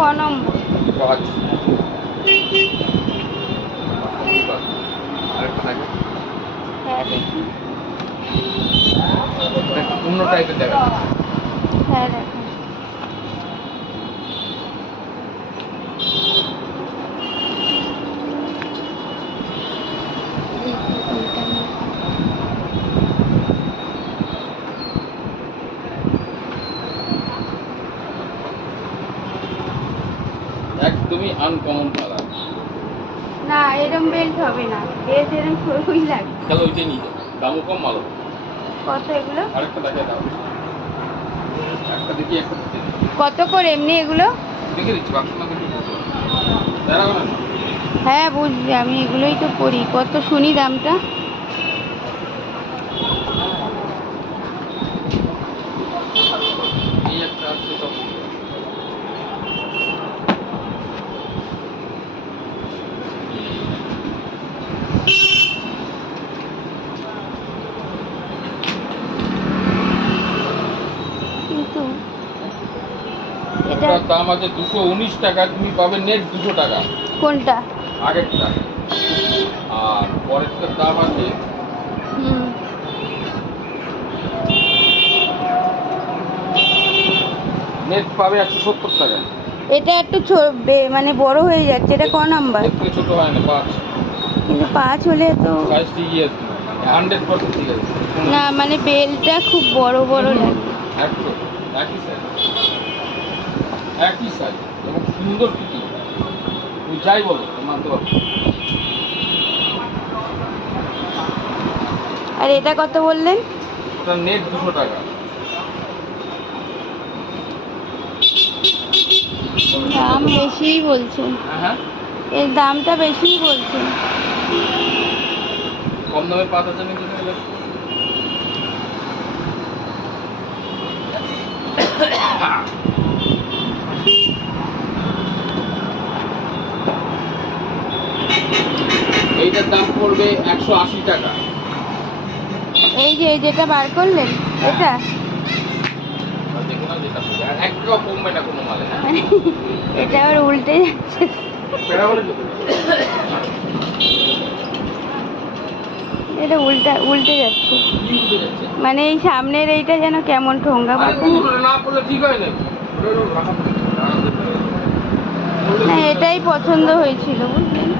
ক নম্বর? 5 আরেকটা থাকে। হ্যাঁ দেখি। অন্য টাইপের দেখা। হ্যাঁ দেখো। একদমই আনকমন কালার। না এরম বেল্ট হবে না, বেল্ট এরম সরুই লাগে। তাহলে ওইটাই নিয়ে যাও, দামও কম ভালো। কত এগুলো? আরেকটা দেখে দাও। একটা দেখি একটা দেখি। কত করে এমনি এগুলো? দেখে দিচ্ছি বাক্স না দেখি। দাঁড়াও না। হ্যাঁ বুঝলি, আমি এগুলোই তো পরি। কত শুনি দামটা? এই একটা আছে সব। কিন্তু এটার দাম আছে 219 টাকা, তুমি পাবে নেট 200 টাকা। কোনটা? আগেরটা। আর পরেরটার দাম আছে নেট পাবে 170 টাকা। এটা একটু মানে বড় হয়ে যাচ্ছে। এটা ক নাম্বার? এর থেকে ছোট হয় না, 5। কিন্তু 5 হলে তো সাইজ ঠিকই আছে, 100% ঠিক আছে। না, মানে বেলটা খুব বড় বড় লাগে। একদম একই সাইজ, একই সাইজ এবং সুন্দর ফিটিং। তুই যাই বলো মানতে পারবো। আর এটা কত বললেন? ওটা নেট 200 টাকা। দাম বেশিই বলছেন। হ্যাঁ, এর দামটা বেশিই বলছেন। কম দামে 5,000 নিতে গেলে এইটার দাম পড়বে 180 টাকা। এই যে যেটা বার করলেন এটা দেখো না, যেটা এক টাকা কমবে না কোনো মালে। হ্যাঁ, মানে এটা আবার উল্টে যাচ্ছে। এটা উল্টে যাচ্ছে, কি উঠে যাচ্ছে? মানে এই সামনের এইটা যেন কেমন ঠোঙ্গা পাতা। না করলে ঠিক হয় না। না এটাই পছন্দ হয়েছিল বুঝলেন।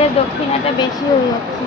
এর দক্ষিণাটা বেশি হয়ে যাচ্ছে।